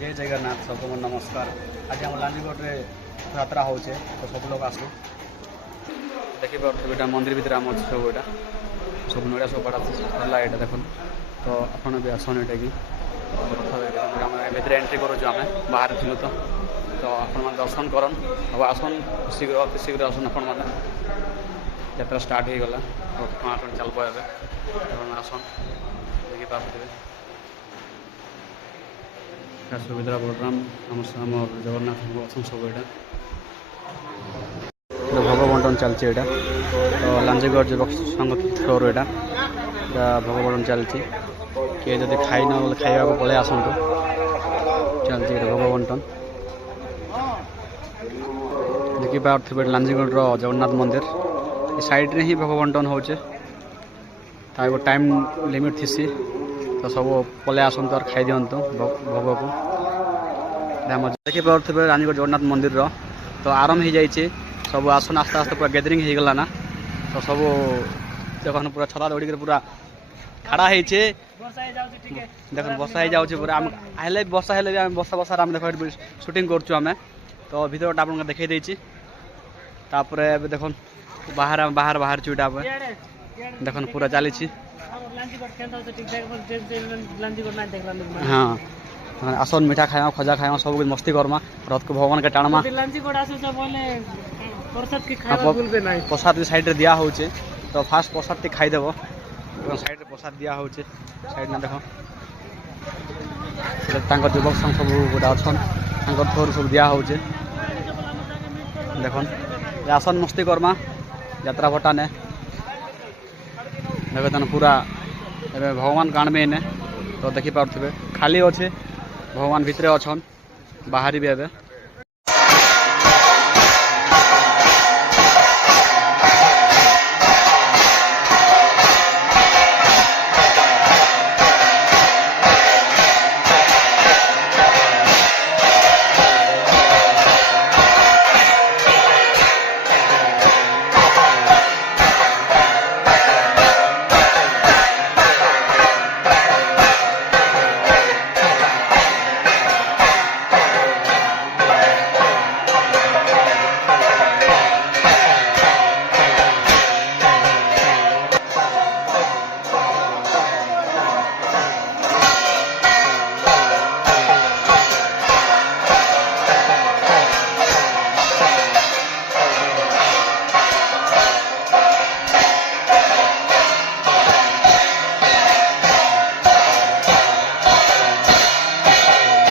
जय जगन्नाथ सबको मोर नमस्कार। आज आम लांजीगढ़ यात्रा हो तो सब लोग आसु देखिए मंदिर भितर आम अच्छे सब यहाँ सब नड़िया सब पड़ा सरला यहाँ देख तो आपड़ भी आसन यहाँ कि एंट्री करूँ आम बाहर थी तो आपण दर्शन करन अब आसन शीघ्र अति शीघ्र आसन आपण मैंने यात्रा स्टार्ट हो गला तो चल पाए आसन देखी पारे सुभद्रा बलराम आम जगन्नाथ अच्छा सब यहाँ भोग बंटन चलती यहाँ तो लांजीगढ़ युवक संघ फ्लोर यहाँ भोग बंटन चलती किए जब खाई न बोले खाइबा पलि आसतु चलती भोग बंटन देखी पारे लांजीगढ़ जगन्नाथ मंदिर साइड रे ही भोग बंटन होचे एगो टाइम लिमिट थी तो सब पलि आसतु और खाई दिंतु भोग को देखी पारे लांजीगढ़ जगन्नाथ मंदिर तो आरंभ हो जाइए सब आसन आस्ते आस्ते पूरा गैदरिंग हो गला ना तो सब देख पूरा छता दौड़ पूरा खड़ा है देख बर्षा हो जाऊँ पूरा आए बर्षा हेल्ले भी बर्षा बर्षार देख शूटिंग करें तो भर आप देखे तापर देख बाहर बाहर बाहर चुटा देख पूरा चली हाँ आसन मीठा खाइमा खजा खाइमा सब कुछ मस्ती करमा रथ को भगवान के टाणमा प्रसाद भी साइड दिया हो तो फास्ट प्रसाद खाईदेव साइड प्रसाद दिया हो साइड में देख युवक संघ सब गोटे अच्छा थ्रोर सब दिया हो देख आसन मस्ती करमा यात्रा भट्टा ने देख पूरा भगवान काणबे इने तो देखी पारे खाली अच्छे भगवान भितर अच्छा बाहरी भी एवं